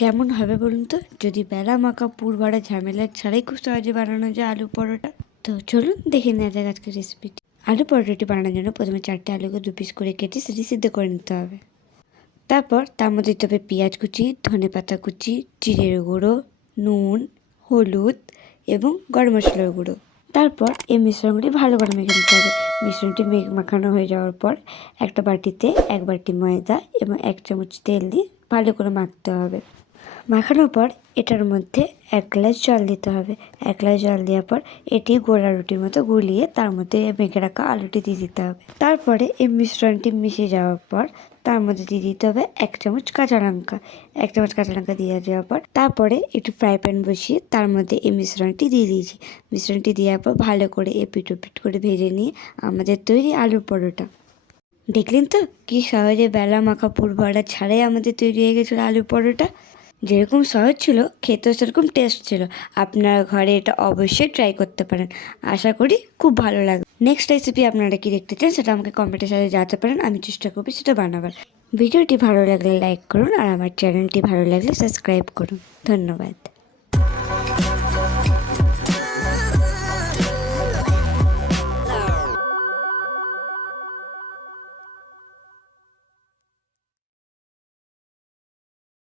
কেমন হবে বলুন তো, যদি বেলা মাখা পুর ভরা ঝামেলা ছাড়াই খুব সহজে বানানো যায় আলু পরোটা। তো চলুন দেখে নেওয়া যাক আজকের রেসিপিটি। আলু পরোটাটি বানানোর জন্য প্রথমে 4টে আলুকে 2 পিস করে কেটে সেটি সিদ্ধ করে নিতে হবে। তারপর তার মধ্যে দিতে হবে পেঁয়াজ কুচি, ধনেপাতা কুচি, জিরের গুঁড়ো, নুন, হলুদ এবং গরম মশলার গুঁড়ো। তারপর এই মিশ্রণগুলি ভালো করে মেখে নিতে হবে। মিশ্রণটি মাখানো হয়ে যাওয়ার পর একটা বাটিতে 1 বাটি ময়দা এবং 1 চামচ তেল দিয়ে ভালো করে মাখতে হবে। মাখানোর পর এটার মধ্যে 1 গ্লাস জল দিতে হবে। 1 গ্লাস জল দেওয়ার পর এটি গোলা রুটির মতো গুলিয়ে তার মধ্যে মেখে রাখা আলুটি দিয়ে দিতে হবে। তারপরে এই মিশ্রণটি মিশে যাওয়ার পর তার মধ্যে দিয়ে দিতে হবে 1 চামচ কাঁচা লঙ্কা। 1 চামচ কাঁচা লঙ্কা দিয়ে দেওয়ার পর তারপরে একটু ফ্রাই প্যান বসিয়ে তার মধ্যে এই মিশ্রণটি দিয়ে দিয়েছি। মিশ্রণটি দেওয়ার পর ভালো করে এপিট ওপিট করে ভেজে নিয়ে আমাদের তৈরি আলুর পরোটা। দেখলেন তো কি সহজে বেলা মাখা পুর ভরা ছাড়াই আমাদের তৈরি হয়ে গেছিলো আলু পরোটা। যেরকম সহজ ছিল খেতেও সেরকম টেস্ট ছিল। আপনারা ঘরে এটা অবশ্যই ট্রাই করতে পারেন, আশা করি খুব ভালো লাগবে। নেক্সট রেসিপি আপনারা কি দেখতে চান সেটা আমাকে কমেন্টের সাথে জানাতে পারেন, আমি চেষ্টা করবো সেটা বানাবার। ভিডিওটি ভালো লাগলে লাইক করুন আর আমার চ্যানেলটি ভালো লাগলে সাবস্ক্রাইব করুন। ধন্যবাদ।